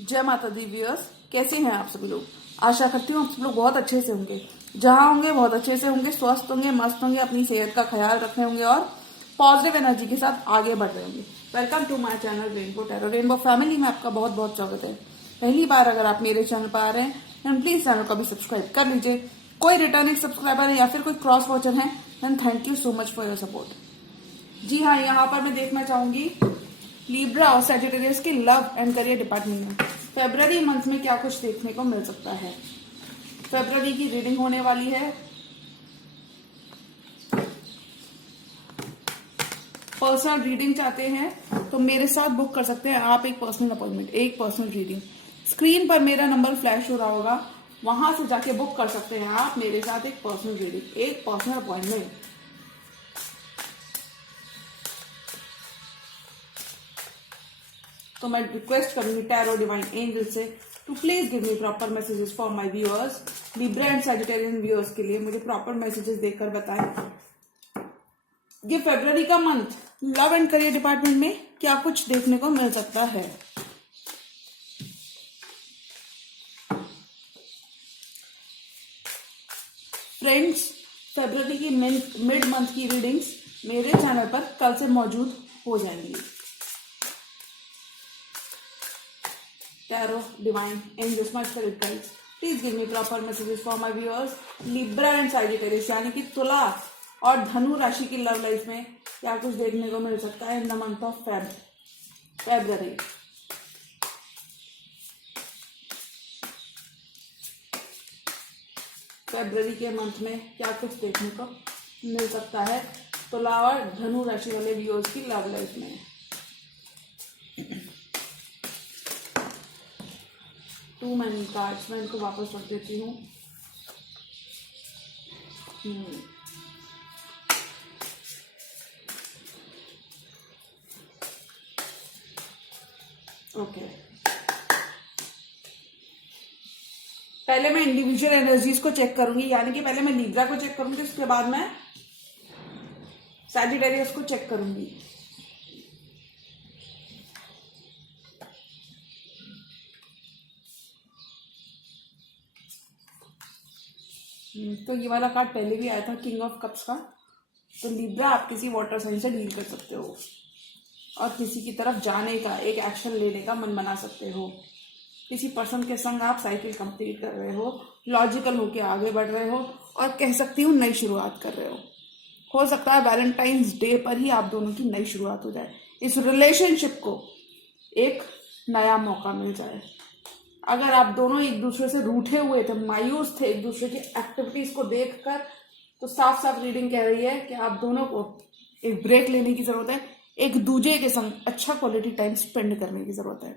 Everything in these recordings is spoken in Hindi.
जय माता दी व्यूअर्स, कैसे हैं आप सभी लोग। आशा करती हूँ आप सब लोग बहुत अच्छे से होंगे, जहाँ होंगे बहुत अच्छे से होंगे, स्वस्थ होंगे, मस्त होंगे, अपनी सेहत का ख्याल रख रहे होंगे और पॉजिटिव एनर्जी के साथ आगे बढ़ रहे होंगे। Welcome to my channel Rainbow Tarot. Rainbow family में आपका बहुत बहुत स्वागत है। पहली बार अगर आप मेरे चैनल पर आ रहे हैं देन प्लीज चैनल को भी सब्सक्राइब कर लीजिए। कोई रिटर्निंग सब्सक्राइबर है या फिर कोई क्रॉस वॉचर है then thank you so much for your support. जी हाँ, यहाँ पर मैं देखना चाहूंगी लिब्रा और सैजिटेरियस के लव एंड करियर डिपार्टमेंट में फरवरी मंथ में क्या कुछ देखने को मिल सकता है। फरवरी की रीडिंग होने वाली है। पर्सनल रीडिंग चाहते हैं तो मेरे साथ बुक कर सकते हैं आप एक पर्सनल अपॉइंटमेंट, एक पर्सनल रीडिंग। स्क्रीन पर मेरा नंबर फ्लैश हो रहा होगा, वहां से जाके बुक कर सकते हैं आप मेरे साथ एक पर्सनल रीडिंग, एक पर्सनल अपॉइंटमेंट। तो मैं रिक्वेस्ट करूंगी टैरो डिवाइन एंजल से to please give me proper messages for my viewers. Libra and Sagittarian viewers के लिए मुझे प्रॉपर मैसेजेस देकर बताएं ये फरवरी का month love and career department में क्या कुछ देखने को मिल सकता है। फ्रेंड्स, फरवरी की मिड मंथ की रीडिंग्स मेरे चैनल पर कल से मौजूद हो जाएंगी। Tarot, Divine, Angels, my spirit guides, please give me proper messages for my viewers. Libra and Sagittarius यानी कि तुला और धनु राशि की लव लाइफ में क्या कुछ देखने को मिल सकता है in the month of February. फरवरी के मंथ में क्या कुछ देखने को मिल सकता है तुला और धनु राशि वाले व्यूअर्स की लव लाइफ में। टू मैनी कार्ड्स मैं इनको वापस रख देती हूँ। ओके, पहले मैं इंडिविजुअल एनर्जीज को चेक करूंगी, यानी कि पहले मैं लिब्रा को चेक करूंगी, उसके बाद मैं सैजिटेरियस को चेक करूंगी। तो ये वाला कार्ड पहले भी आया था, किंग ऑफ कप्स का। तो लिब्रा, आप किसी वाटर साइन से डील कर सकते हो और किसी की तरफ जाने का, एक एक्शन लेने का मन बना सकते हो। किसी पर्सन के संग आप साइकिल कंप्लीट कर रहे हो, लॉजिकल होके आगे बढ़ रहे हो और कह सकती हूँ नई शुरुआत कर रहे हो सकता है वैलेंटाइंस डे पर ही आप दोनों की नई शुरुआत हो जाए, इस रिलेशनशिप को एक नया मौका मिल जाए। अगर आप दोनों एक दूसरे से रूठे हुए थे, मायूस थे एक दूसरे की एक्टिविटीज को देखकर, तो साफ साफ रीडिंग कह रही है कि आप दोनों को एक ब्रेक लेने की जरूरत है, एक दूजे के संग अच्छा क्वालिटी टाइम स्पेंड करने की जरूरत है।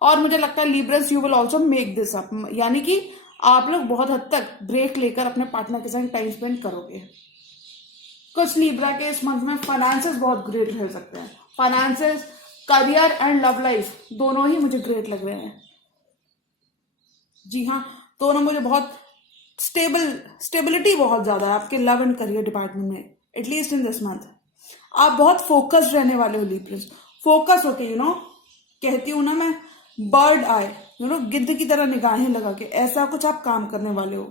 और मुझे लगता है Libras you will also make this up, यानी कि आप लोग बहुत हद तक ब्रेक लेकर अपने पार्टनर के संग टाइम स्पेंड करोगे। कुछ लिब्रा के इस मंथ में फाइनेंसेस बहुत ग्रेट रह सकते हैं। Finances, career and love life दोनों ही मुझे ग्रेट लग रहे हैं। जी हाँ, दोनों मुझे बहुत स्टेबिलिटी बहुत ज्यादा है आपके लव एंड करियर डिपार्टमेंट में, एटलीस्ट इन दिस मंथ। आप बहुत फोकस्ड रहने वाले हो लिब्रस, फोकस होके कहती हूँ ना मैं, बर्ड आए गिद्ध की तरह निगाहें लगा के ऐसा कुछ आप काम करने वाले हो।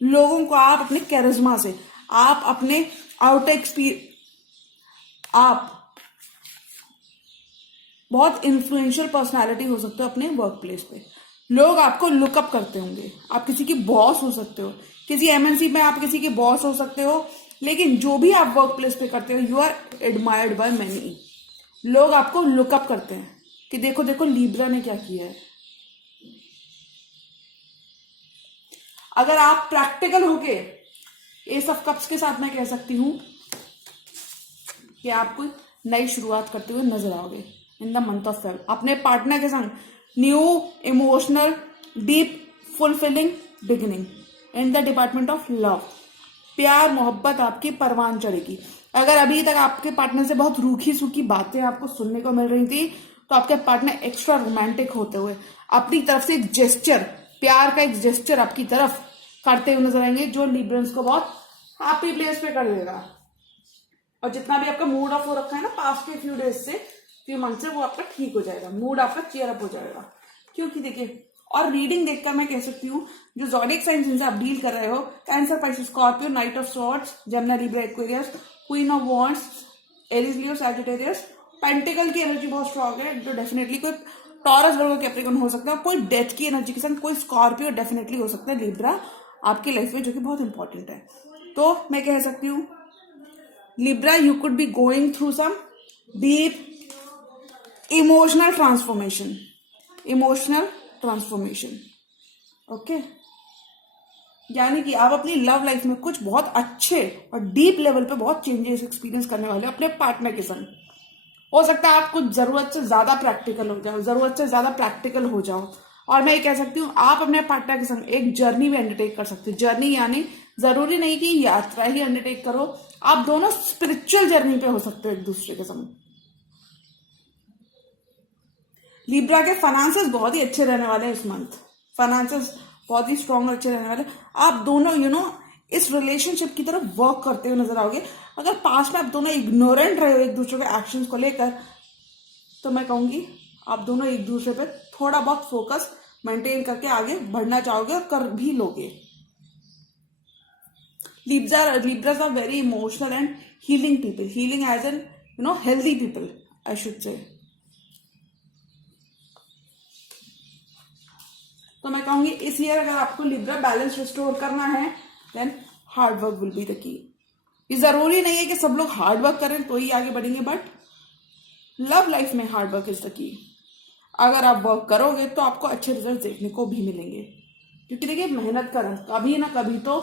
लोगों को आप अपने कैरिज्मा से, आप अपने आउटर आप बहुत इन्फ्लुएंशियल पर्सनालिटी हो सकते हो अपने वर्क प्लेस पे। लोग आपको लुकअप करते होंगे, आप किसी की बॉस हो सकते हो, किसी एमएनसी में आप किसी के बॉस हो सकते हो, लेकिन जो भी आप वर्क प्लेस पे करते हो you are admired by many. लोग आपको लुकअप करते हैं कि देखो देखो लिब्रा ने क्या किया है। अगर आप प्रैक्टिकल होके एस ऑफ कप्स के साथ मैं कह सकती हूं कि आप कोई नई शुरुआत करते हुए नजर आओगे इन द मंथ ऑफ फेब अपने पार्टनर के संग। New emotional deep fulfilling beginning in the department of love. प्यार मोहब्बत आपकी परवान चढ़ेगी। अगर अभी तक आपके पार्टनर से बहुत रूखी सूखी बातें आपको सुनने को मिल रही थी, तो आपके पार्टनर एक्स्ट्रा रोमांटिक होते हुए अपनी तरफ से एक जेस्चर, प्यार का एक जेस्चर आपकी तरफ करते हुए नजर आएंगे, जो लिब्रंस को बहुत हैप्पी प्लेस पे कर देगा। और जितना भी आपका मूड ऑफ हो रखा है ना पास्ट के फ्यू डेज से, फ्यू मंथ से, वो आपका ठीक हो जाएगा, मूड आपका चीयर अप हो जाएगा। क्योंकि देखिए, और रीडिंग देखकर मैं कह सकती हूँ जो ज़ोडिएक साइन जिनसे आप डील कर रहे हो, cancer, Pisces, Scorpio, night of swords, Gemini, Libra, Aquarius, queen of wands, Aries, Leo, Sagittarius, pentacle की एनर्जी बहुत स्ट्रांग है, तो डेफिनेटली कोई टॉरस, वर्गो, कैप्रिकॉर्न हो सकता है। कोई डेथ की एनर्जी के साथ कोई स्कॉर्पियो डेफिनेटली हो सकता है लिब्रा आपकी लाइफ में, जो कि बहुत इंपॉर्टेंट है। तो मैं कह सकती हूँ Libra, you could be going through some deep emotional transformation, emotional transformation. Okay, यानी कि आप अपनी लव लाइफ में कुछ बहुत अच्छे और डीप लेवल पे बहुत चेंजेस एक्सपीरियंस करने वाले हो अपने पार्टनर के संग। हो सकता है आप कुछ जरूरत से ज्यादा प्रैक्टिकल हो जाओ, जरूरत से ज्यादा प्रैक्टिकल हो जाओ। और मैं ये कह सकती हूँ आप अपने पार्टनर के संग एक जर्नी भी अंडरटेक कर सकते हो। जर्नी यानी जरूरी नहीं कि यात्रा ही अंडरटेक करो, आप दोनों स्पिरिचुअल जर्नी पे हो सकते हो एक दूसरे के संग। लिब्रा के फाइनेंसेस बहुत ही अच्छे रहने वाले हैं इस मंथ, फाइनेंसेस बहुत ही स्ट्रॉन्ग अच्छे रहने वाले। आप दोनों इस रिलेशनशिप की तरफ वर्क करते हुए नजर आओगे। अगर पास्ट में आप दोनों इग्नोरेंट रहे हो एक दूसरे के एक्शंस को लेकर, तो मैं कहूंगी आप दोनों एक दूसरे पे थोड़ा बहुत फोकस मेंटेन करके आगे बढ़ना चाहोगे और कर भी लोगे। Libras are very emotional and healing people. Healing as in, healthy people, I should say. तो मैं कहूंगी इस ईयर अगर आपको लिब्रा बैलेंस रिस्टोर करना है, then hard work will be the key. ये जरूरी नहीं है कि सब लोग हार्ड वर्क करें तो ही आगे बढ़ेंगे, बट लव लाइफ में hard work is the key. अगर आप वर्क करोगे तो आपको अच्छे रिजल्ट देखने को भी मिलेंगे, क्योंकि देखिए मेहनत का रंग कभी ना कभी तो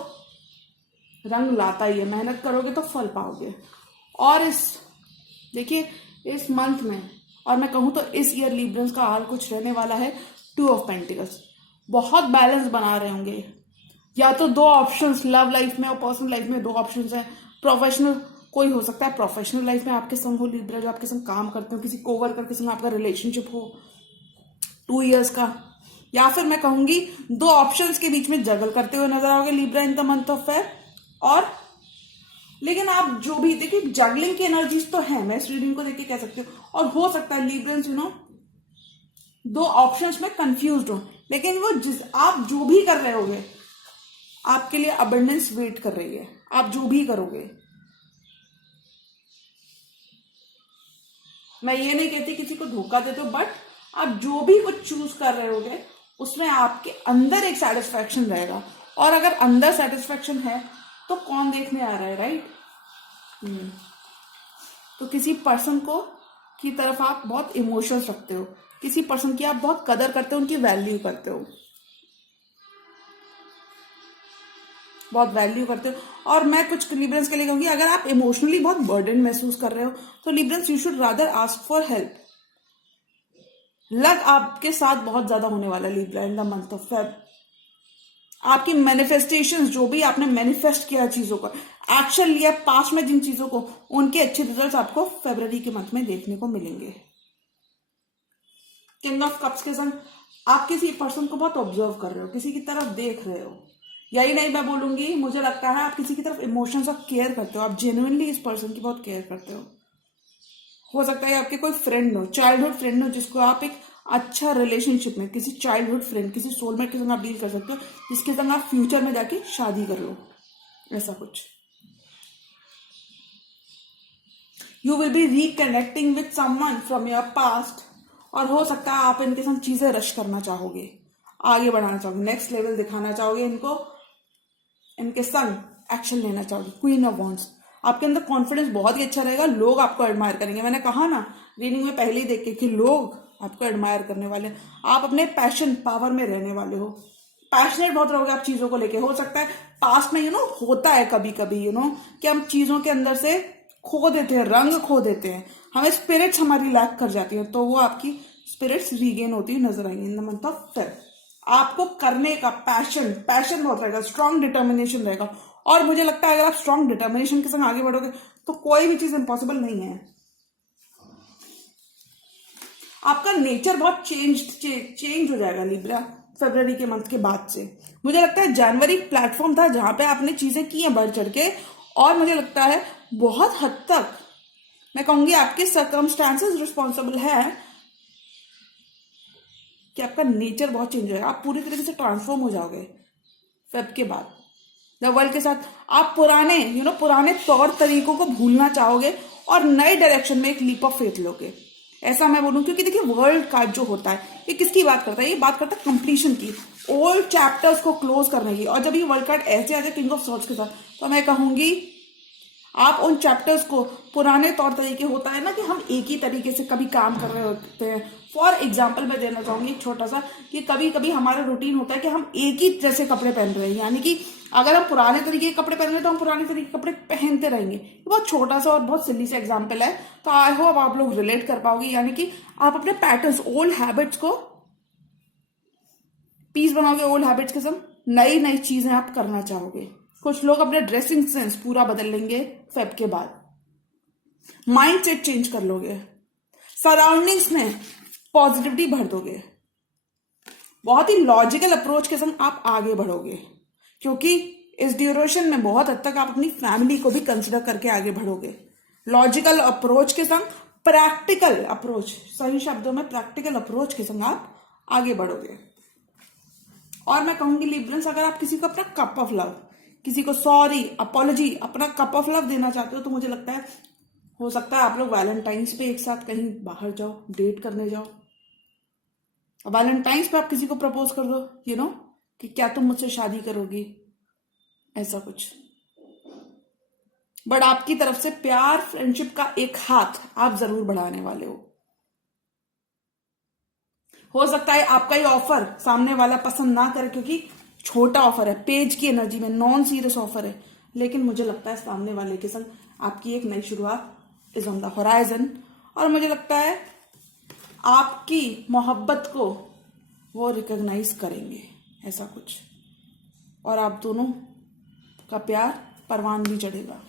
रंग लाता ही है। मेहनत करोगे तो फल पाओगे। और इस मंथ में, और मैं कहूँ तो इस ईयर लिब्रंस का हाल कुछ रहने वाला है 2 ऑफ पेंटिकल्स। बहुत बैलेंस बना रहे होंगे, या तो 2 ऑप्शंस लव लाइफ में और पर्सनल लाइफ में 2 ऑप्शंस हैं। प्रोफेशनल कोई हो सकता है, प्रोफेशनल लाइफ में आपके संग हो लिब्रा, जो आपके संग काम करते हो, किसी कोवर्कर के संग आपका रिलेशनशिप हो 2 इयर्स का, या फिर मैं कहूंगी 2 ऑप्शंस के बीच में जगल करते हुए नजर आओगे Libra in the month of Feb. और लेकिन आप जो भी देखिए, जगलिंग की एनर्जीज तो है, मैं इस रीडिंग को देख के कह सकती हूँ। और हो सकता है लिब्रंस 2 ऑप्शंस में कंफ्यूज्ड हो, लेकिन वो आप जो भी कर रहे होगे आपके लिए अबंडेंस वेट कर रही है। आप जो भी करोगे, मैं ये नहीं कहती किसी को धोखा देते हो, बट आप जो भी कुछ चूज कर रहे होगे उसमें आपके अंदर एक सेटिस्फैक्शन रहेगा। और अगर अंदर सेटिस्फैक्शन है तो कौन देखने आ रहा है, राइट? तो किसी पर्सन की तरफ आप बहुत इमोशंस रखते हो, किसी पर्सन की आप बहुत कदर करते हो, उनकी वैल्यू करते हो, बहुत वैल्यू करते हो। और मैं कुछ लिब्रंस के लिए कहूंगी, अगर आप इमोशनली बहुत बर्डन महसूस कर रहे हो तो Librans you should rather ask for help. Luck आपके साथ बहुत ज्यादा होने वाला है Libra in the month of Feb. आपकी मैनिफेस्टेशंस, जो भी आपने मैनिफेस्ट किया चीजों का, एक्शन लिया पास्ट में जिन चीजों को, उनके अच्छे रिजल्ट्स आपको फरवरी के मंथ में देखने को मिलेंगे। किंग ऑफ कप्स के संग आप किसी पर्सन को बहुत ऑब्जर्व कर रहे हो, किसी की तरफ देख रहे हो। यही नहीं, मैं बोलूंगी मुझे लगता है आप किसी की तरफ इमोशंस और केयर करते हो, आप जेन्युइनली इस पर्सन की बहुत केयर करते हो सकता है आपके कोई फ्रेंड हो, चाइल्डहुड फ्रेंड हो, जिसको आप एक अच्छा रिलेशनशिप में, किसी चाइल्डहुड फ्रेंड, किसी सोलमेट के संग आप डील कर सकते हो, जिसके संग आप फ्यूचर में जाके शादी कर लो, ऐसा कुछ। You will be reconnecting with someone from your past, और हो सकता है आप इनके संग चीजें रश करना चाहोगे, आगे बढ़ाना चाहोगे, नेक्स्ट लेवल दिखाना चाहोगे इनको, इनके संग एक्शन लेना चाहोगे। क्वीन ऑफ वॉन्ड्स, आपके अंदर कॉन्फिडेंस बहुत ही अच्छा रहेगा, लोग आपको एडमायर करेंगे। मैंने कहा ना रीडिंग में पहले ही देख के कि लोग आपको एडमायर करने वाले। आप अपने पैशन पावर में रहने वाले हो, पैशनेट बहुत रहोगे आप चीजों को लेके। हो सकता है पास्ट में होता है कभी कभी कि हम चीजों के अंदर से खो देते हैं, रंग खो देते हैं, हमें स्पिरिट्स हमारी लैक कर जाती है, तो वो आपकी स्पिरिट्स रीगेन होती हुई नजर आएंगी इन द मंथ ऑफ फेब। आपको करने का पैशन बहुत रहेगा, स्ट्रॉन्ग डिटर्मिनेशन रहेगा। और मुझे लगता है अगर आप स्ट्रॉन्ग डिटर्मिनेशन के संग आगे बढ़ोगे तो कोई भी चीज इम्पॉसिबल नहीं है। आपका नेचर बहुत चेंज हो जाएगा लिब्रा फरवरी के मंथ के बाद से। मुझे लगता है जनवरी प्लेटफॉर्म था जहां पे आपने चीजें की हैं बढ़ चढ़ के, और मुझे लगता है बहुत हद तक मैं कहूंगी आपके सर्कमस्टांसेस रिस्पॉन्सिबल है कि आपका नेचर बहुत चेंज होगा, आप पूरी तरीके से ट्रांसफॉर्म हो जाओगे फेब के बाद। द वर्ल्ड के साथ आप पुराने पुराने तौर तरीकों को भूलना चाहोगे और नए डायरेक्शन में एक लीप ऑफ फेथ लोगे, ऐसा मैं बोलूँ। क्योंकि देखिए वर्ल्ड कार्ड जो होता है ये किसकी बात करता है, ये बात करता है कंप्लीशन की, ओल्ड चैप्टर्स को क्लोज करने की। और जब ये वर्ल्ड कार्ड ऐसे आ जाए किंग ऑफ सॉर्ड्स के साथ, तो मैं कहूंगी आप उन चैप्टर्स को, पुराने तौर तरीके होता है ना कि हम एक ही तरीके से कभी काम कर रहे होते हैं। फॉर एग्जाम्पल मैं देना चाहूंगी एक छोटा सा, कि कभी कभी हमारा रूटीन होता है कि हम एक ही जैसे कपड़े पहन रहे हैं, यानी कि अगर हम पुराने तरीके के कपड़े पहन रहे हैं तो हम पुराने तरीके के कपड़े पहनते रहेंगे। ये बहुत छोटा सा और बहुत सिली सा एग्जाम्पल है, तो आई होप आप लोग रिलेट कर पाओगे। यानी कि आप अपने पैटर्न्स, ओल्ड हैबिट्स को पीस बनाओगे, ओल्ड हैबिट्स के संग नई नई चीजें आप करना चाहोगे। कुछ लोग अपने ड्रेसिंग सेंस पूरा बदल लेंगे फेब के बाद, माइंड सेट चेंज कर लोगे, सराउंडिंग्स में पॉजिटिविटी भर दोगे, बहुत ही लॉजिकल अप्रोच के संग आप आगे बढ़ोगे। क्योंकि इस ड्यूरेशन में बहुत हद तक आप अपनी फैमिली को भी कंसिडर करके आगे बढ़ोगे। लॉजिकल अप्रोच के संग प्रैक्टिकल अप्रोच, सही शब्दों में प्रैक्टिकल अप्रोच के संग आप आगे बढ़ोगे। और मैं कहूंगी लिब्रल्स, अगर आप किसी को अपना कप ऑफ लव, किसी को सॉरी, अपॉलॉजी, अपना कप ऑफ लव देना चाहते हो, तो मुझे लगता है हो सकता है आप लोग वैलेंटाइंस पे एक साथ कहीं बाहर जाओ, डेट करने जाओ। वैलेंटाइंस पे आप किसी को प्रपोज कर दो, कि क्या तुम मुझसे शादी करोगी, ऐसा कुछ। बट आपकी तरफ से प्यार, फ्रेंडशिप का एक हाथ आप जरूर बढ़ाने वाले हो सकता है आपका ये ऑफर सामने वाला पसंद ना करे, क्योंकि छोटा ऑफर है, पेज की एनर्जी में नॉन सीरियस ऑफर है। लेकिन मुझे लगता है सामने वाले के संग आपकी एक नई शुरुआत इज ऑन द होराइजन, और मुझे लगता है आपकी मोहब्बत को वो रिकॉग्नाइज करेंगे, ऐसा कुछ। और आप दोनों का प्यार परवान भी चढ़ेगा।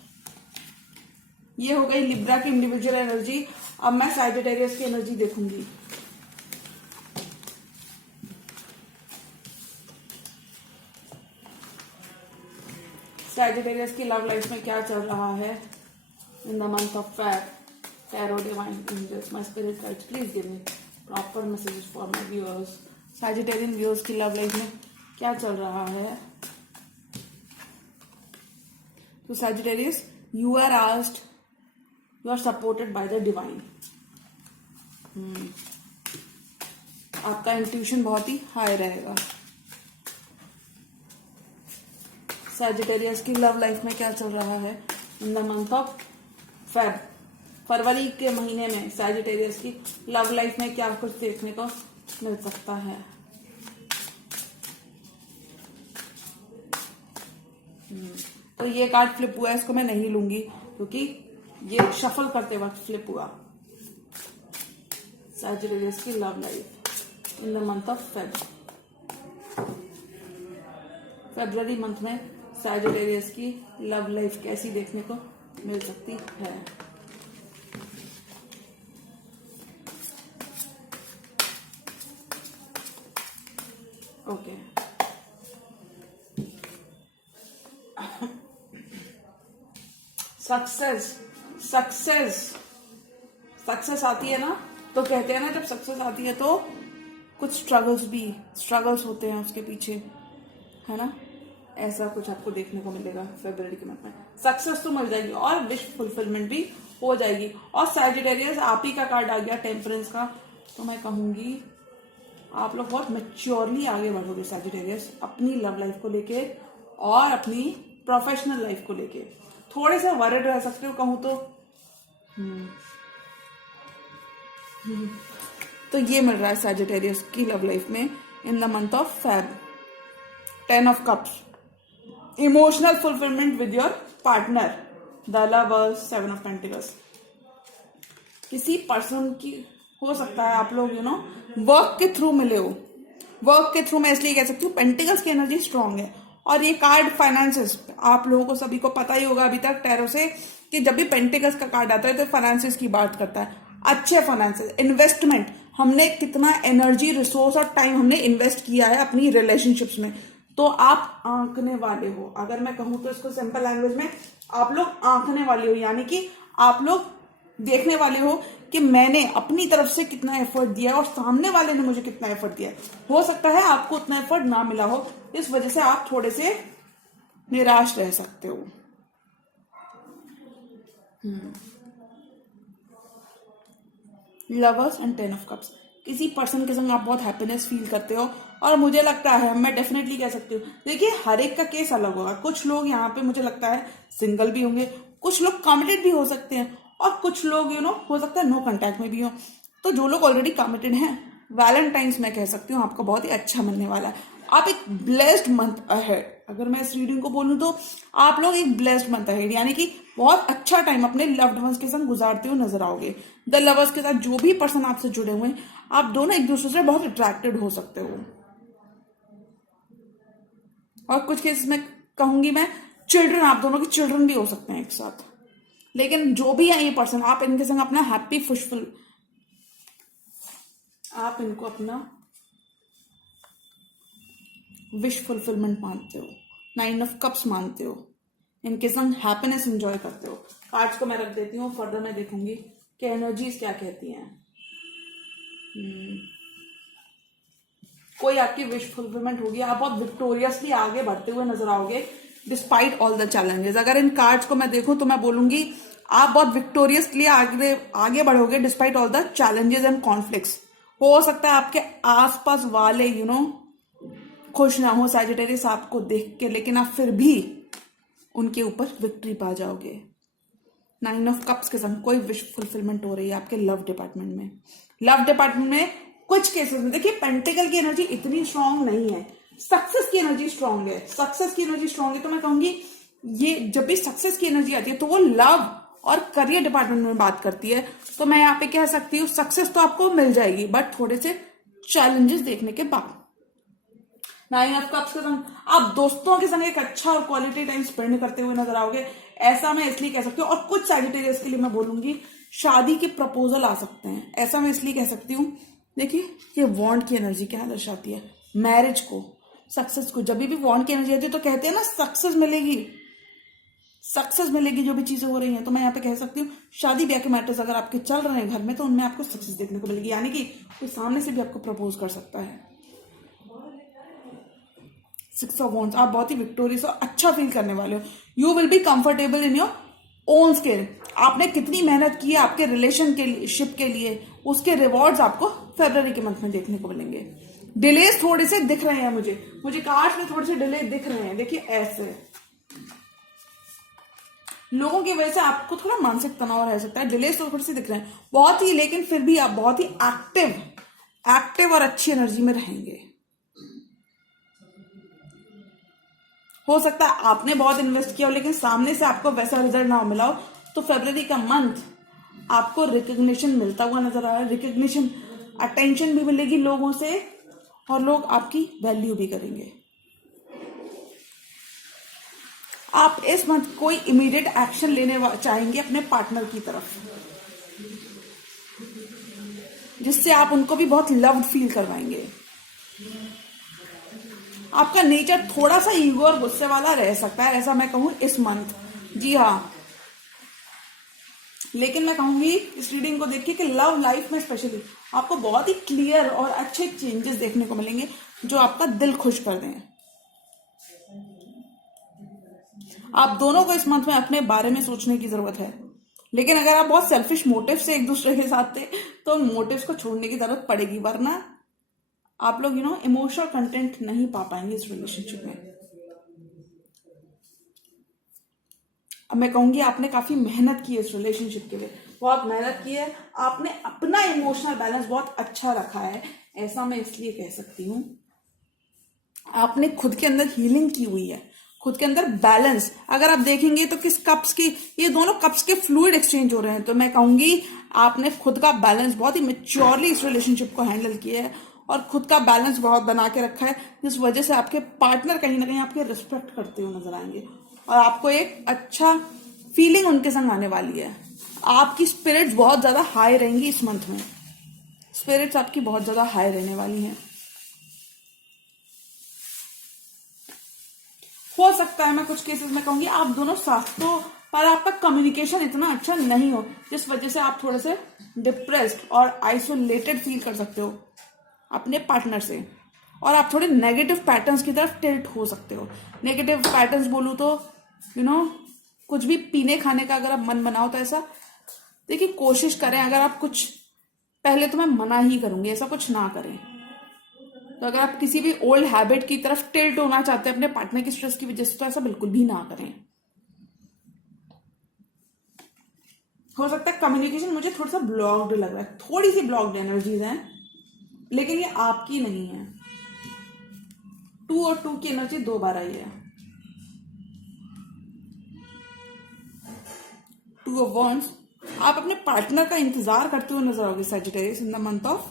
ये हो गई लिब्रा की इंडिविजुअल एनर्जी। अब मैं सैजिटेरियस की एनर्जी देखूंगी। सैजिटेरियस की लव लाइफ में क्या चल रहा है in the month of Feb? Tarot, divine angels, my spirit guides, please give me proper messages for my viewers. Sagittarian viewers की लव लाइफ में क्या चल रहा है? तो Sagittarius, you are asked, you are supported by the divine. आपका इंट्यूशन बहुत ही हाई रहेगा। सैजिटेरियस की लव लाइफ में क्या चल रहा है in the month of Feb? फरवरी के महीने में सैजिटेरियस की लव लाइफ में क्या कुछ देखने को मिल सकता है? तो ये कार्ड फ्लिप हुआ है, इसको मैं नहीं लूंगी क्योंकि ये शफल करते वक्त फ्लिप हुआ। सैजिटेरियस की love life in the month of Feb. February month में सैजिटेरियस की लव लाइफ कैसी देखने को मिल सकती है? ओके, सक्सेस आती है ना, तो कहते हैं ना जब सक्सेस आती है तो कुछ स्ट्रगल्स होते हैं उसके पीछे, है ना? ऐसा कुछ आपको देखने को मिलेगा फरवरी के मंथ में। सक्सेस तो मिल जाएगी और विश फुलफिलमेंट भी हो जाएगी। और सैजिटेरियस, आप ही का कार्ड आ गया टेम्परेंस का, तो मैं कहूंगी आप लोग बहुत मैच्योरली आगे बढ़ोगे सैजिटेरियस, अपनी लव लाइफ को लेके और अपनी प्रोफेशनल लाइफ को लेके। थोड़े से वरिड रह सकते हो कहूं तो। तो ये मिल रहा है सैजिटेरियस की लव लाइफ में इन the month of Feb. 10 of cups, emotional fulfilment with your partner. The lovers, 7 of pentacles. किसी पर्सन की हो सकता है आप लोग वर्क के थ्रू मिले हो। वर्क के थ्रू मैं इसलिए कह सकती हूँ, पेंटिकल्स की एनर्जी स्ट्रांग है। और ये कार्ड फाइनेंसेस, आप लोगों को सभी को पता ही होगा अभी तक टैरो से कि जब भी पेंटिकल्स का कार्ड आता है तो फाइनेंसेस की बात करता है। अच्छे फाइनेंसेस, इन्वेस्टमेंट, हमने कितना एनर्जी, रिसोर्स और टाइम हमने इन्वेस्ट किया है अपनी रिलेशनशिप्स में, तो आप आंकने वाले हो। अगर मैं कहूँ तो इसको सिंपल लैंग्वेज में, आप लोग आंकने वाले हो, यानी कि आप लोग देखने वाले हो कि मैंने अपनी तरफ से कितना एफर्ट दिया और सामने वाले ने मुझे कितना एफर्ट दिया। हो सकता है आपको उतना एफर्ट ना मिला हो, इस वजह से आप थोड़े से निराश रह सकते हो। लवर्स एंड 10 ऑफ कप्स, किसी पर्सन के संग आप बहुत हैप्पीनेस फील करते हो और मुझे लगता है, मैं डेफिनेटली कह सकती हूँ, देखिए हर एक का केस अलग होगा। कुछ लोग यहाँ पे मुझे लगता है सिंगल भी होंगे, कुछ लोग कमिटेड भी हो सकते हैं और कुछ लोग हो सकता है नो कांटेक्ट में भी हो। तो जो लोग ऑलरेडी कमिटेड हैं, वैलेंटाइंस मैं कह सकती हूँ आपको बहुत ही अच्छा मिलने वाला है। आप एक ब्लेस्ड मंथ अहेड, अगर मैं इस रीडिंग को बोलूं तो आप लोग एक ब्लेस्ड मंथ अहेड, यानी कि बहुत अच्छा टाइम अपने लव्ड वंस के साथ गुजारते हुए नजर आओगे। द लवर्स के साथ जो भी पर्सन आपसे जुड़े हुए हैं, आप दोनों एक दूसरे से बहुत अट्रैक्टेड हो सकते हो। और कुछ केसेस में कहूंगी मैं, चिल्ड्रन, आप दोनों के चिल्ड्रन भी हो सकते हैं एक साथ। लेकिन जो भी है ये पर्सन, आप इनके संग अपना हैप्पी खुशफुल, आप इनको अपना विश फुलफिलमेंट मानते हो, 9 ऑफ कप्स मानते हो, इनके संग हैप्पीनेस एंजॉय करते हो। कार्ड्स को मैं रख देती हूँ, फर्दर मैं देखूंगी कि एनर्जीज क्या कहती हैं। कोई आपकी विश फुलफिलमेंट होगी, आप बहुत विक्टोरियसली आगे बढ़ते हुए नजर आओगे डिस्पाइट ऑल द चैलेंजेस। अगर इन कार्ड्स को मैं देखूं तो मैं बोलूंगी आप बहुत विक्टोरियसली आगे बढ़ोगे despite all the challenges and conflicts. हो सकता है आपके आसपास वाले खुश ना हो सैजिटेरियस आपको देख के, लेकिन आप फिर भी उनके ऊपर विक्ट्री पा जाओगे। 9 ऑफ कप्स के संग कोई विश फुलफिलमेंट हो रही है आपके लव डिपार्टमेंट में। लव डिपार्टमेंट में कुछ केसेस में देखिए पेंटिकल की एनर्जी इतनी स्ट्रांग नहीं है, सक्सेस की एनर्जी स्ट्रांग है। सक्सेस की एनर्जी स्ट्रांग है तो मैं कहूंगी ये जब भी सक्सेस की एनर्जी आती है तो वो लव और करियर डिपार्टमेंट में बात करती है। तो मैं यहाँ पे कह सकती हूँ सक्सेस तो आपको मिल जाएगी, बट थोड़े से चैलेंजेस देखने के बाद। 9 ऑफ कप्स के संग आप दोस्तों के संग एक अच्छा और क्वालिटी टाइम स्पेंड करते हुए नजर आओगे, ऐसा मैं इसलिए कह सकती हूँ। और कुछ सैजिटेरियस के लिए मैं बोलूंगी शादी के प्रपोजल आ सकते हैं, ऐसा मैं इसलिए कह सकती हूँ। देखिए ये वॉन्ड की एनर्जी क्या दर्शाती है, मैरिज को, सक्सेस को। जब भी वॉन्ड की एनर्जी आती है तो कहते हैं ना सक्सेस मिलेगी, सक्सेस मिलेगी जो भी चीजें हो रही हैं। तो मैं यहाँ पे कह सकती हूँ शादी ब्याह के मैटर्स अगर आपके चल रहे हैं घर में तो उनमें आपको सक्सेस देखने को मिलेगी, यानी कि कोई सामने से भी आपको प्रपोज कर सकता है। 6 ऑफ वॉन्ड्स, आप बहुत ही विक्टोरियस और अच्छा फील करने वाले हो। You will be comfortable in your own skin. आपने कितनी मेहनत की है आपके रिलेशनशिप के लिए, उसके रिवॉर्ड्स आपको फरवरी के मंथ में देखने को मिलेंगे। डिलेस थोड़े से दिख रहे हैं मुझे कार्ड्स में थोड़े से डिले दिख रहे हैं। देखिए ऐसे लोगों की वजह से आपको थोड़ा मानसिक तनाव रह सकता है, डिलेस तो थोड़े से दिख रहे हैं बहुत ही, लेकिन फिर भी आप बहुत ही एक्टिव और अच्छी एनर्जी में रहेंगे। हो सकता है आपने बहुत इन्वेस्ट किया हो लेकिन सामने से आपको वैसा रिजल्ट ना मिला हो, तो फरवरी का मंथ आपको रिकग्निशन मिलता हुआ नजर आ रहा है। रिकग्निशन, अटेंशन भी मिलेगी लोगों से और लोग आपकी वैल्यू भी करेंगे। आप इस मंथ कोई इमीडिएट एक्शन लेने चाहेंगे अपने पार्टनर की तरफ, जिससे आप उनको भी बहुत लव्ड फील करवाएंगे। आपका नेचर थोड़ा सा ईगो और गुस्से वाला रह सकता है, ऐसा मैं कहूं इस मंथ, जी हाँ। लेकिन मैं कहूंगी इस रीडिंग को देखिए कि लव लाइफ में स्पेशली आपको बहुत ही क्लियर और अच्छे चेंजेस देखने को मिलेंगे जो आपका दिल खुश कर दें। आप दोनों को इस मंथ में अपने बारे में सोचने की जरूरत है, लेकिन अगर आप बहुत सेल्फिश मोटिव से एक दूसरे के साथ थे तो मोटिव्स को छोड़ने की जरूरत पड़ेगी, वरना आप लोग इमोशनल कंटेंट नहीं पा पाएंगे इस रिलेशनशिप में। अब मैं कहूंगी आपने काफी मेहनत की है इस रिलेशनशिप के लिए, बहुत मेहनत की है, आपने अपना इमोशनल बैलेंस बहुत अच्छा रखा है, ऐसा मैं इसलिए कह सकती हूँ। आपने खुद के अंदर हीलिंग की हुई है, खुद के अंदर बैलेंस। अगर आप देखेंगे तो किस कप्स की, ये दोनों कप्स के फ्लूइड एक्सचेंज हो रहे हैं, तो मैं कहूंगी आपने खुद का बैलेंस बहुत ही मेच्योरली इस रिलेशनशिप को हैंडल किया है और खुद का बैलेंस बहुत बना के रखा है, जिस वजह से आपके पार्टनर कहीं ना कहीं आपके रिस्पेक्ट करते हुए नजर आएंगे और आपको एक अच्छा फीलिंग उनके संग आने वाली है। आपकी स्पिरिट्स बहुत ज्यादा हाई रहेंगी इस मंथ में, स्पिरिट्स आपकी बहुत ज्यादा हाई रहने वाली हैं। हो सकता है मैं कुछ केसेस में कहूंगी आप दोनों पर आपका कम्युनिकेशन इतना अच्छा नहीं हो, जिस वजह से आप थोड़े से डिप्रेस्ड और आइसोलेटेड फील कर सकते हो अपने पार्टनर से, और आप थोड़े नेगेटिव पैटर्न्स की तरफ टिल्ट हो सकते हो। नेगेटिव पैटर्न्स बोलूँ तो कुछ भी पीने खाने का अगर आप मन बनाओ तो ऐसा देखिए, कोशिश करें, अगर आप कुछ, पहले तो मैं मना ही करूंगी ऐसा कुछ ना करें। तो अगर आप किसी भी ओल्ड हैबिट की तरफ टिल्ट होना चाहते हैं अपने पार्टनर की स्ट्रेस की वजह से, तो ऐसा बिल्कुल भी ना करें। हो सकता है कम्युनिकेशन मुझे थोड़ा सा ब्लॉक्ड लग रहा है, थोड़ी सी ब्लॉक्ड एनर्जीज हैं, लेकिन ये आपकी नहीं है। 2 और 2 की एनर्जी 2 बार आई है। 2 ऑफ वॉन्ड्स, आप अपने पार्टनर का इंतजार करते हुए नजर आओगे Sagittarius in the month of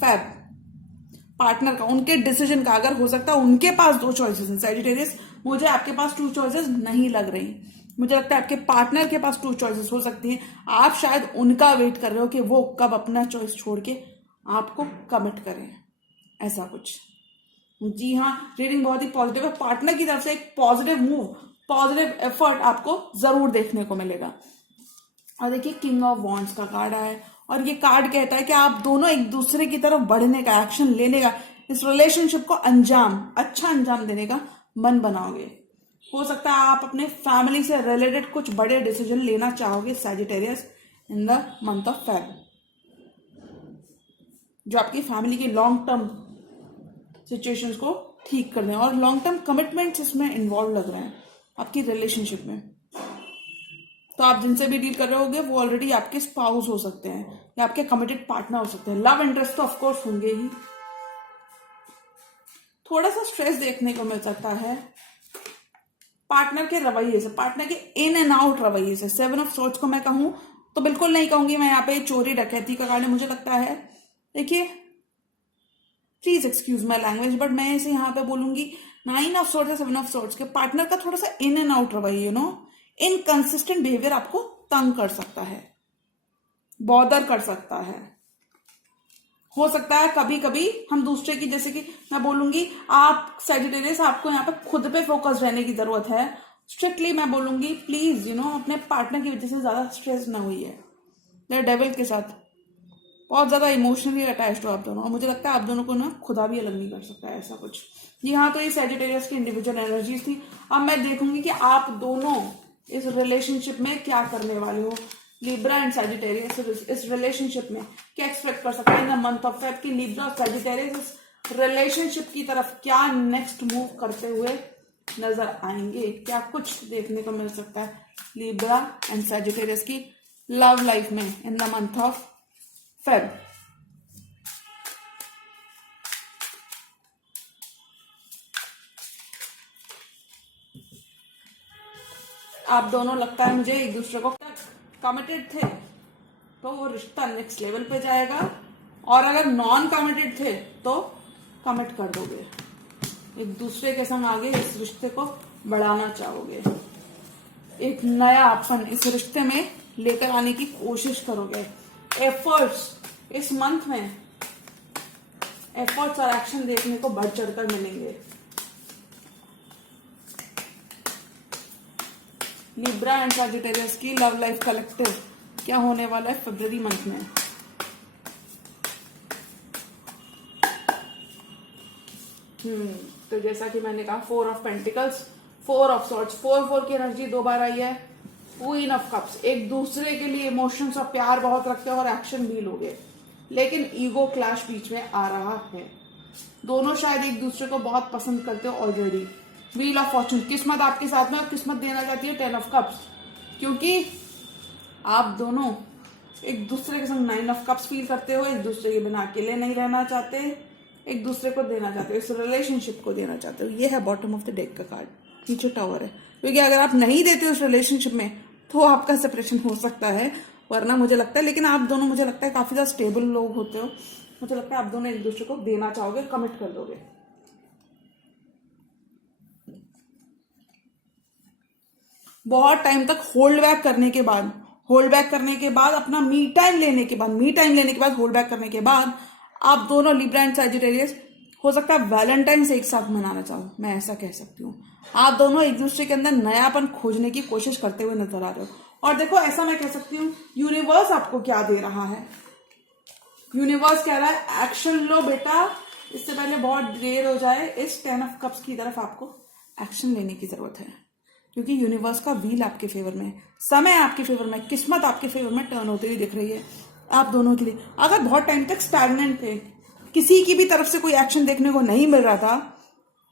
Feb. Partner का, उनके डिसीजन का, अगर हो सकता है उनके पास 2 चॉइसेस हैं सैजिटेरियस, मुझे आपके पास 2 चॉइसेस नहीं लग रही। मुझे लगता है आपके पार्टनर के पास 2 चॉइसेस हो सकती हैं। आप शायद उनका वेट कर रहे हो कि वो कब अपना चॉइस छोड़ के आपको कमिट करें, ऐसा कुछ। जी हाँ, रीडिंग बहुत ही पॉजिटिव है। पार्टनर की तरफ से एक पॉजिटिव मूव, पॉजिटिव एफर्ट आपको जरूर देखने को मिलेगा। और देखिए, किंग ऑफ वॉन्ड्स का कार्ड आया है, और ये कार्ड कहता है कि आप दोनों एक दूसरे की तरफ बढ़ने का, एक्शन लेने का, इस रिलेशनशिप को अच्छा अंजाम देने का मन बनाओगे। हो सकता है आप अपने फैमिली से रिलेटेड कुछ बड़े डिसीजन लेना चाहोगे Sagittarius in the month of Feb, जो आपकी फैमिली की लॉन्ग टर्म सिचुएशंस को ठीक कर दें, और लॉन्ग टर्म कमिटमेंट्स इसमें इन्वॉल्व लग रहे हैं आपकी रिलेशनशिप में। तो आप जिनसे भी डील कर रहे होगे वो ऑलरेडी आपके स्पाउस हो सकते हैं या आपके कमिटेड पार्टनर हो सकते हैं। लव इंटरेस्ट तो ऑफकोर्स होंगे ही। थोड़ा सा स्ट्रेस देखने को मिल सकता है पार्टनर के रवैये से, पार्टनर के इन एंड आउट रवैये से। 7 ऑफ सोर्ट्स को मैं कहूं तो बिल्कुल नहीं कहूंगी मैं यहाँ पे चोरी डकैती का कारण, मुझे लगता है, देखिए, please excuse my language, but मैं इसे यहाँ पे बोलूंगी 9 ऑफ सोर्ट्स या 7 ऑफ सोर्ट्स के पार्टनर का थोड़ा सा इन एंड आउट रवैया, इनकंसिस्टेंट बिहेवियर आपको तंग कर सकता है, बॉदर कर सकता है। हो सकता है कभी कभी हम दूसरे की, जैसे कि मैं बोलूंगी, आप सैजिटेरियस, आपको यहाँ पे खुद पे फोकस रहने की जरूरत है। स्ट्रिक्टली मैं बोलूंगी, प्लीज अपने पार्टनर की वजह से ज्यादा स्ट्रेस ना हुई है। डेविल के साथ बहुत ज्यादा इमोशनली अटैच्ड हो आप दोनों, और मुझे लगता है आप दोनों को खुदा भी अलग नहीं कर सकता है, ऐसा कुछ। जी हाँ, तो ये सैजिटेरियस की इंडिविजुअल एनर्जीज थी। अब मैं देखूंगी कि आप दोनों इस रिलेशनशिप में क्या करने वाले हो। लिब्रा एंड सैजिटेरियस इस रिलेशनशिप में क्या एक्सपेक्ट कर सकते हैं इन द मंथ ऑफ फेब, कि लिब्रा और सैजिटेरियस इस रिलेशनशिप की तरफ क्या नेक्स्ट मूव करते हुए नजर आएंगे। क्या कुछ देखने को मिल सकता है लिब्रा एंड सैजिटेरियस की लव लाइफ में इन द मंथ ऑफ फेब। आप दोनों, लगता है मुझे, एक दूसरे को कमिटेड थे तो वो रिश्ता नेक्स्ट लेवल पे जाएगा, और अगर नॉन कमिटेड थे तो कमिट कर दोगे, एक दूसरे के संग आगे इस रिश्ते को बढ़ाना चाहोगे, एक नयापन इस रिश्ते में लेकर आने की कोशिश करोगे। एफर्ट्स इस मंथ में, एफर्ट्स और एक्शन देखने को बढ़ चढ़कर मिलेंगे। लिब्रा एंड सैजिटेरियस की लव लाइफ कलेक्टिव क्या होने वाला है फरवरी मंथ में। तो जैसा कि मैंने कहा, 4 ऑफ पेंटिकल्स, 4 ऑफ सॉर्ट्स, 4 की एनर्जी 2 बार आई है। क्वीन ऑफ कप्स, एक दूसरे के लिए इमोशंस और प्यार बहुत रखते हो और एक्शन भी लोगे, लेकिन ईगो क्लैश बीच में आ रहा है। दोनों शायद एक दूसरे को बहुत पसंद करते हो ऑलरेडी। व्हील ऑफ फॉर्चून, किस्मत आपके साथ में, और किस्मत देना चाहती है 10 ऑफ कप्स, क्योंकि आप दोनों एक दूसरे के संग 9 ऑफ कप्स फील करते हो, एक दूसरे के बिना अकेले नहीं रहना चाहते, एक दूसरे को देना चाहते हो, इस रिलेशनशिप को देना चाहते हो। ये है बॉटम ऑफ द डेक का कार्ड, नीचे टावर है, क्योंकि अगर आप नहीं देते उस रिलेशनशिप में तो आपका सेपरेशन हो सकता है, वरना मुझे लगता है, लेकिन आप दोनों, मुझे लगता है, काफी ज्यादा स्टेबल लोग होते हो, मुझे लगता है आप दोनों एक दूसरे को देना चाहोगे, कमिट कर दोगे। बहुत टाइम तक होल्ड बैक करने के बाद, अपना मी टाइम लेने के बाद होल्ड बैक करने के बाद, आप दोनों लिब्रा एंड सैजिटेरियस हो सकता है वैलेंटाइंस एक साथ मनाना चाहो, मैं ऐसा कह सकती हूँ। आप दोनों एक दूसरे के अंदर नयापन खोजने की कोशिश करते हुए नजर आ रहे हो। और देखो ऐसा मैं कह सकती हूँ, यूनिवर्स आपको क्या दे रहा है, यूनिवर्स कह रहा है एक्शन लो बेटा, इससे पहले बहुत देर हो जाए। इस 10 ऑफ कप्स की तरफ आपको एक्शन लेने की जरूरत है, क्योंकि यूनिवर्स का व्हील आपके फेवर में है, समय आपके फेवर में, किस्मत आपके फेवर में टर्न होती हुई दिख रही है आप दोनों के लिए। अगर बहुत टाइम तक स्टैग्नेंट थे, किसी की भी तरफ से कोई एक्शन देखने को नहीं मिल रहा था,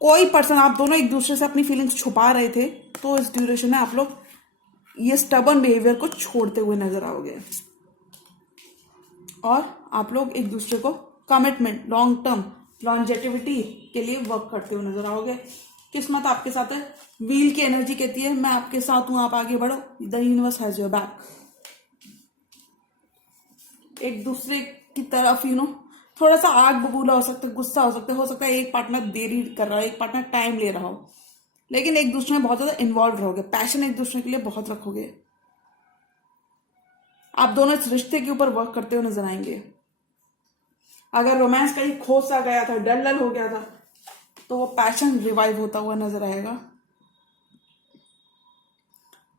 कोई पर्सन, आप दोनों एक दूसरे से अपनी फीलिंग्स छुपा रहे थे, तो इस ड्यूरेशन में आप लोग ये स्टबर्न बिहेवियर को छोड़ते हुए नजर आओगे और आप लोग एक दूसरे को कमिटमेंट, लॉन्ग टर्म लॉन्जेटिविटी के लिए वर्क करते हुए नजर आओगे। किस्मत आपके साथ है, व्हील की एनर्जी कहती है मैं आपके साथ हूं, आप आगे बढ़ो, the universe has your back. एक दूसरे की तरफ थोड़ा सा आग बबूला हो सकता है, गुस्सा हो सकता है एक पार्टनर देरी कर रहा हो, एक पार्टनर टाइम ले रहा हो, लेकिन एक दूसरे में बहुत ज्यादा इन्वॉल्व रहोगे, पैशन एक दूसरे के लिए बहुत रखोगे। आप दोनों इस रिश्ते के ऊपर वर्क करते हुए नजर आएंगे। अगर रोमांस कहीं खो सा गया था, डल हो गया था, तो वो पैशन रिवाइव होता हुआ नजर आएगा।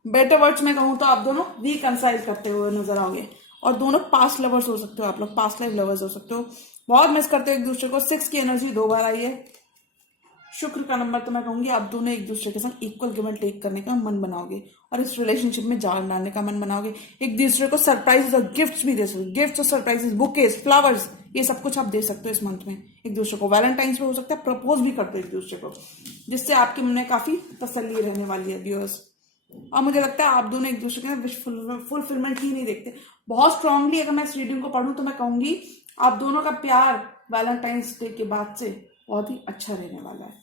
बेटर वर्ड्स में कहूं तो आप दोनों रिकंसाइल करते हुए नजर आओगे और दोनों पास्ट लवर्स हो सकते हो, आप लोग पास्ट लाइफ लवर्स हो सकते हो, बहुत मिस करते हो एक दूसरे को। 6 की एनर्जी 2 बार आई है, शुक्र का नंबर, तो मैं कहूंगी आप दोनों एक दूसरे के साथ इक्वल गिव एंड टेक करने का मन बनाओगे और इस रिलेशनशिप में जान डालने का मन बनाओगे। एक दूसरे को सरप्राइजेस और गिफ्ट्स भी दे सकते हो, गिफ्ट्स और सरप्राइजेस, बुकेज, फ्लावर्स, ये सब कुछ आप दे सकते हो इस मंथ में एक दूसरे को। वैलेंटाइंस पे हो सकता है प्रपोज भी करते हो एक दूसरे को, जिससे आपके मन में काफी तसल्ली रहने वाली है व्यूअर्स। और मुझे लगता है आप दोनों एक दूसरे के विश फुलफिलमेंट ही नहीं देखते। बहुत स्ट्रांगली अगर मैं इस रीडिंग को पढ़ूं तो मैं कहूंगी आप दोनों का प्यार वैलेंटाइंस डे के बाद से बहुत ही अच्छा रहने वाला है।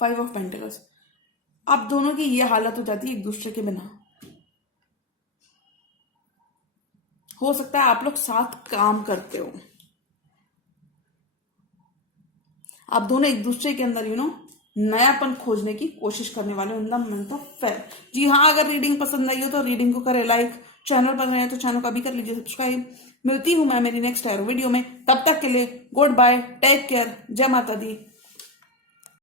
5 ऑफ पेंटिकल्स, आप दोनों की ये हालत हो जाती है एक दूसरे के बिना। हो सकता है आप लोग साथ काम करते हो, आप दोनों एक दूसरे के अंदर नयापन खोजने की कोशिश करने वाले हो in the month of Feb. जी हाँ, अगर रीडिंग पसंद आई हो तो रीडिंग को करें लाइक, चैनल पर नए हो तो चैनल का भी कर लीजिए सब्सक्राइब। मिलती हूं मैं मेरी नेक्स्ट वीडियो में, तब तक के लिए गुड बाय, टेक केयर, जय माता दी।